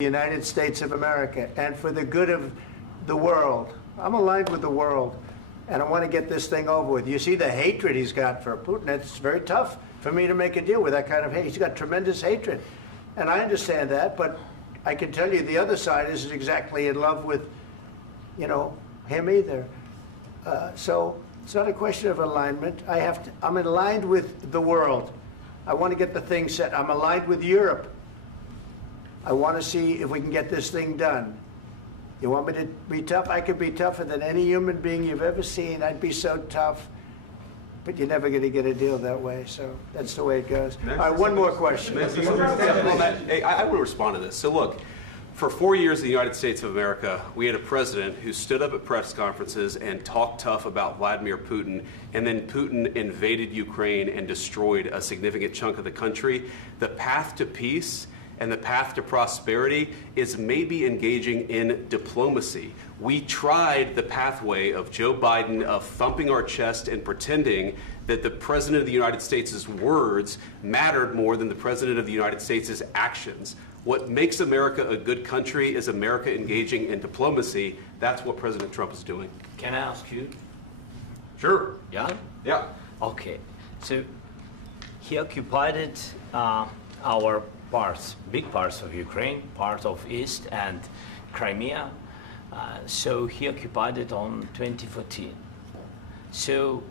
the United States of America and for the good of the world. I'm aligned with the world, and I want to get this thing over with. You see the hatred he's got for Putin. It's very tough for me to make a deal with that kind of hate. He's got tremendous hatred, and I understand that, but I can tell you the other side isn't exactly in love with, you know, him either. So it's not a question of alignment. I'm aligned with the world. I want to get the thing set. I'm aligned with Europe. I want to see if we can get this thing done. You want me to be tough? I could be tougher than any human being you've ever seen. I'd be so tough. But you're never going to get a deal that way. So that's the way it goes. All right, one more question. I will respond to this. So look, for 4 years in the United States of America, we had a president who stood up at press conferences and talked tough about Vladimir Putin, and then Putin invaded Ukraine and destroyed a significant chunk of the country. The path to peace and the path to prosperity is maybe engaging in diplomacy. We tried the pathway of Joe Biden of thumping our chest and pretending that the President of the United States' words mattered more than the President of the United States' actions. What makes America a good country is America engaging in diplomacy. That's what President Trump is doing. Can I ask you? Sure. Yeah? Yeah. Okay. So he occupied our parts, big parts of Ukraine, part of East and Crimea. So he occupied it on 2014. So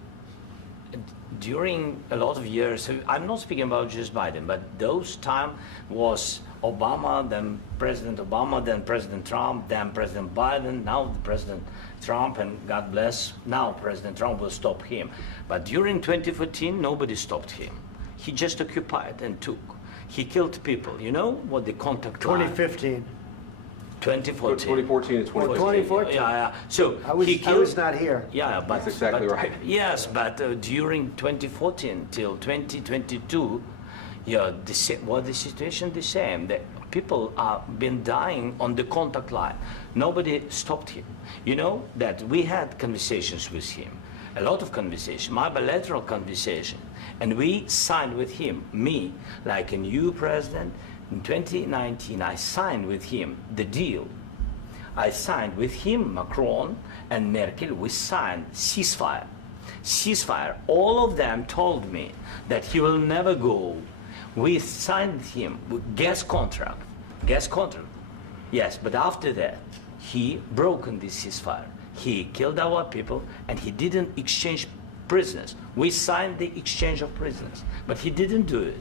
during a lot of years, so I'm not speaking about just Biden, but those time was Obama, then President Obama, then President Trump, then President Biden, now President Trump, and God bless, now President Trump will stop him. But during 2014, nobody stopped him. He just occupied and took. He killed people. You know what the contact line? 2015. 2014. 2014 and 2015. 2014. Yeah. So I was not here. Yeah, but that's exactly right. Yes, but during 2014 till 2022, yeah, the situation the same. The people have been dying on the contact line. Nobody stopped him. You know that we had conversations with him, a lot of conversation, my bilateral conversation, and we signed with him, me, like a new president. In 2019, I signed with him the deal. I signed with him, Macron and Merkel, we signed ceasefire. Ceasefire. All of them told me that he will never go. We signed with him with gas contract. Gas contract. Yes, but after that, he broken this ceasefire. He killed our people and he didn't exchange prisoners. We signed the exchange of prisoners, but he didn't do it.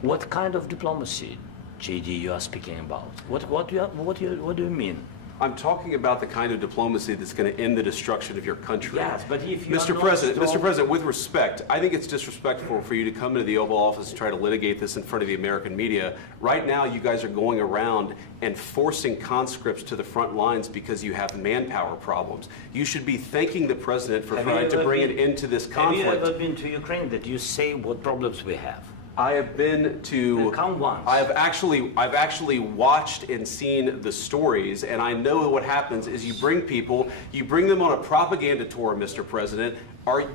What kind of diplomacy, JD, you are speaking about? What do you mean? I'm talking about the kind of diplomacy that's going to end the destruction of your country. Yes, but if you Mr. President, with respect, I think it's disrespectful for you to come into the Oval Office and try to litigate this in front of the American media. Right now, you guys are going around and forcing conscripts to the front lines because you have manpower problems. You should be thanking the President for trying to bring an end to this conflict. Have you ever been to Ukraine that you say what problems we have? I have been to. Come once. I've actually watched and seen the stories, and I know what happens is you bring them on a propaganda tour, Mr. President.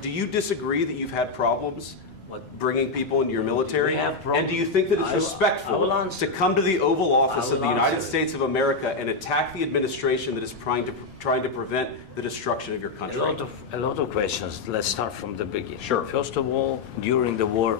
Do you disagree that you've had problems bringing people into your military? And do you think that it's respectful to come to the Oval Office of the United States of America and attack the administration that is trying to prevent the destruction of your country? A lot of questions. Let's start from the beginning. Sure. First of all, during the war,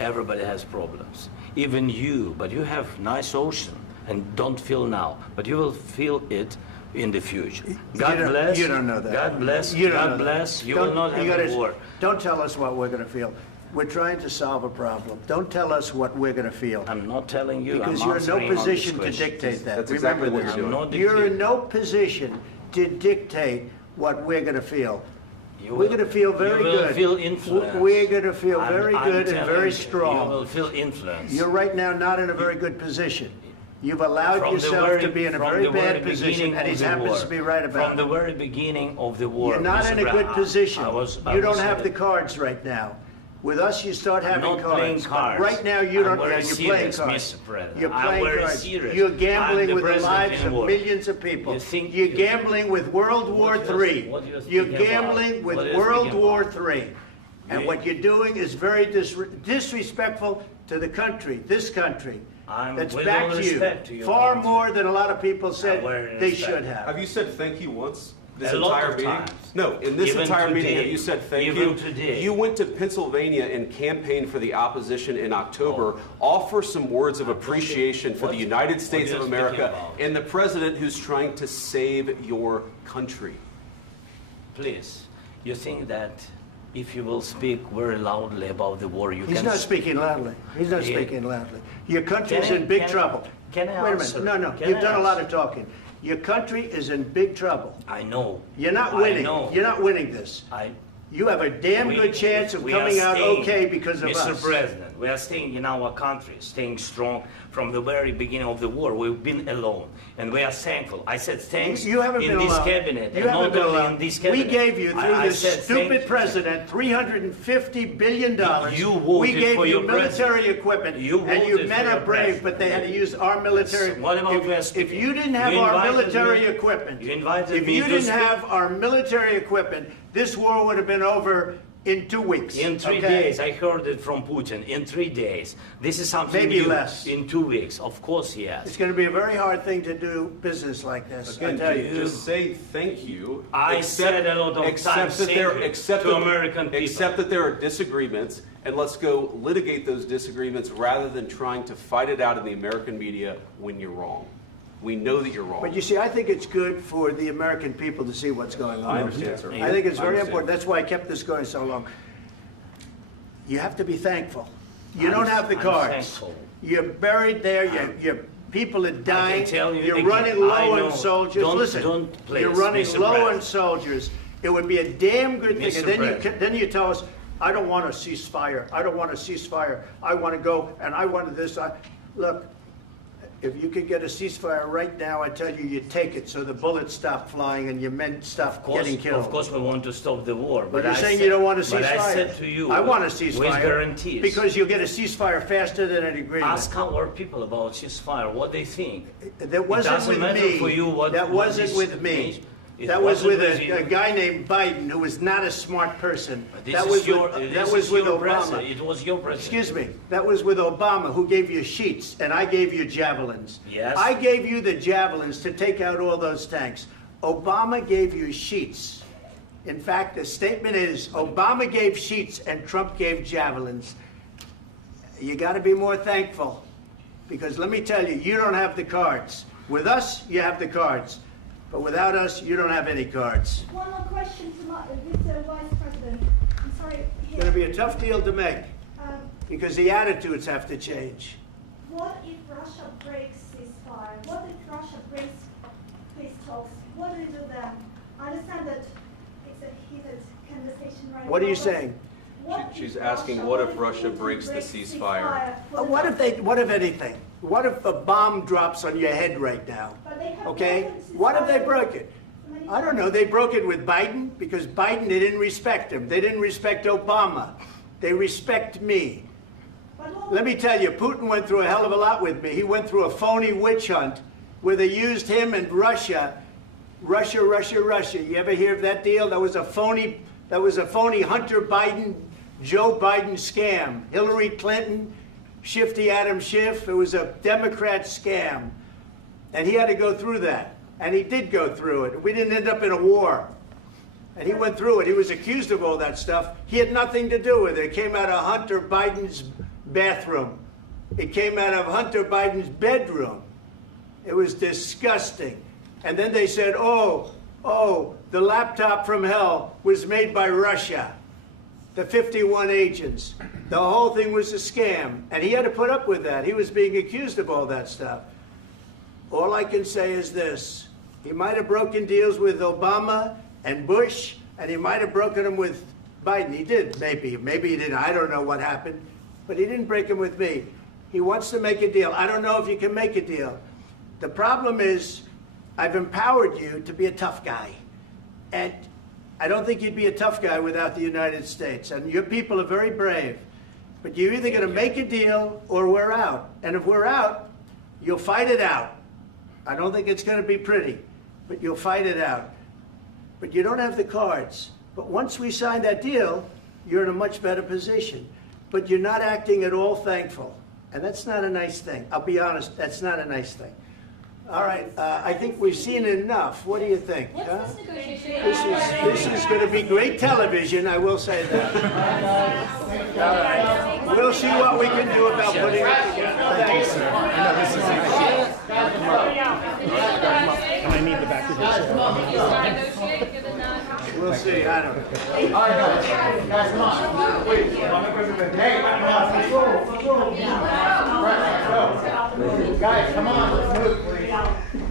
everybody has problems, even you, but you have nice ocean and don't feel now, but you will feel it in the future. God bless. You don't know that. God bless. You God bless. You will not have a war. Don't tell us what we're going to feel. We're trying to solve a problem. Don't tell us what we're going to feel. I'm not telling you. Because you're in no position to dictate that. That's exactly what you're doing. You're in no position to dictate what we're going to feel. We're going to feel very good. You will feel influence. We're going to feel very good and very strong. You will feel influence. You're right now not in a very good position. You've allowed yourself to be in a very bad position, and he happens to be right about it. From the very beginning of the war. You're not in a good position. You don't have the cards right now. With us, you start having cards. I'm not playing cards. Right now, you don't. You're playing cards. You're playing cards. Serious. You're gambling with the lives of millions of people. You're gambling with World War III. You're gambling with World War III. And what you're doing is very disrespectful to the country, this country, I'm that's with back all to you, respect to your far country. more than a lot of people said very they respect. should have. Have you said thank you once? This A lot entire of meeting? times. No, in this Even entire meeting, today. have you said thank Even you? today. You went to Pennsylvania and campaigned for the opposition in October. Offer some words of appreciation for the United States what of you're speaking America about. and the president who's trying to save your country. Please, you think that if you will speak very loudly about the war, you He's can... not speaking loudly. He's not Yeah. speaking loudly. Your country's Can I- in big can- trouble. can I Wait a answer? minute. No, Can you've I done a lot answer? of talking. Your country is in big trouble. I know. You're not I winning. know. You're not winning this. You have a damn good chance of we coming are out staying, okay because of Mr. us. President, we are staying in our country, staying strong from the very beginning of the war. We've been alone, and we are thankful. I said thanks You haven't in been this alone. cabinet, You and haven't not been only alone. in this We cabinet. gave you, through I this said stupid thank you. president, $350 billion. You voted We gave for you your military president. equipment, You and you voted men for are your brave, president. but they had to use our military. What about we are If speaking? you didn't have You our invited military me- equipment, you invited if me you to didn't speak- have our military equipment, this war would have been over in 2 weeks. In 3 okay? days, I heard it from Putin. In 3 days, this is something Maybe new. less. In 2 weeks, of course, yes. It's going to be a very hard thing to do business like this. I Again, tell you. just say thank you. I said a lot of accept times that thank there, you accept to that- American people. Accept that there are disagreements, and let's go litigate those disagreements rather than trying to fight it out in the American media when you're wrong. We know that you're wrong. But you see, I think it's good for the American people to see what's going on. I understand, sir. I think it's I very understand. important. That's why I kept this going so long. You have to be thankful. You don't have the I'm cards. thankful. You're buried there. Your people are dying. tell you You're again, running I low know. on soldiers. Don't- Listen, don't, please, you're running Mr. low on President. soldiers. It would be a damn good thing. Mr. And then President. then you tell us, I don't want a ceasefire. I don't want a ceasefire. I want to go and I want this. Look. If you could get a ceasefire right now, I tell you, you'd take it so the bullets stop flying and your men stop getting killed. Of course, we want to stop the war. But you're I saying said- you don't want a ceasefire. But I said to you, I want a ceasefire. with guarantees. Because you'll get a ceasefire faster than an agreement. Ask our people about ceasefire, what they think. That wasn't doesn't with matter me. for you what- That what wasn't is- with me. It That was wasn't with with you. a guy named Biden, who was not a smart person. This That is was your, with, this that was is with your Obama. president. It was your president. Excuse me. That was with Obama, who gave you sheets, and I gave you javelins. Yes. I gave you the javelins to take out all those tanks. Obama gave you sheets. In fact, the statement is Obama gave sheets and Trump gave javelins. You got to be more thankful, because let me tell you, you don't have the cards. With us, you have the cards. But without us, you don't have any cards. One more question to Mr. Vice President. I'm sorry. It's going to be a tough deal to make, Um, because the attitudes have to change. what if Russia breaks ceasefire? What if Russia breaks peace talks? What do you do then? I understand that it's a heated conversation right now. What are you but saying? what She's if asking, what if Putin Russia breaks the breaks ceasefire? for the What talks? if anything? What if a bomb drops on your head right now? But they have Okay? broken What if they ceasefire broke it? many I don't know. They broke it with Biden because Biden, they didn't respect him. They didn't respect Obama. They respect me. But what- Let me tell you, Putin went through a hell of a lot with me. He went through a phony witch hunt where they used him and Russia. Russia. You ever hear of that deal? That was a phony Hunter Biden, Joe Biden scam. Hillary Clinton, Shifty Adam Schiff. It was a Democrat scam. And he had to go through that. And he did go through it. We didn't end up in a war. And he went through it. He was accused of all that stuff. He had nothing to do with it. It came out of Hunter Biden's bathroom. It came out of Hunter Biden's bedroom. It was disgusting. And then they said, oh, the laptop from hell was made by Russia. The 51 agents. The whole thing was a scam. And he had to put up with that. He was being accused of all that stuff. All I can say is this. He might have broken deals with Obama and Bush, and he might have broken them with Biden. He did, maybe. Maybe he didn't. I don't know what happened. But he didn't break them with me. He wants to make a deal. I don't know if you can make a deal. The problem is, I've empowered you to be a tough guy. And I don't think you'd be a tough guy without the United States. And your people are very brave. But you're either going to make a deal or we're out. And if we're out, you'll fight it out. I don't think it's going to be pretty, but you'll fight it out. But you don't have the cards. But once we sign that deal, you're in a much better position. but you're not acting at all thankful. And that's not a nice thing. I'll be honest, that's not a nice thing. All right, I think we've seen enough. What do you think? What's huh? this negotiation? This is going to be great television, I will say that. All right. We'll see what we can do about putting it together. Thank you, sir. I know this is Can I need the back of your chair? We'll see, I don't know. All right, guys, come on. Wait. Hey, come on, let's go. Let's go. Guys, come on, let's move, please.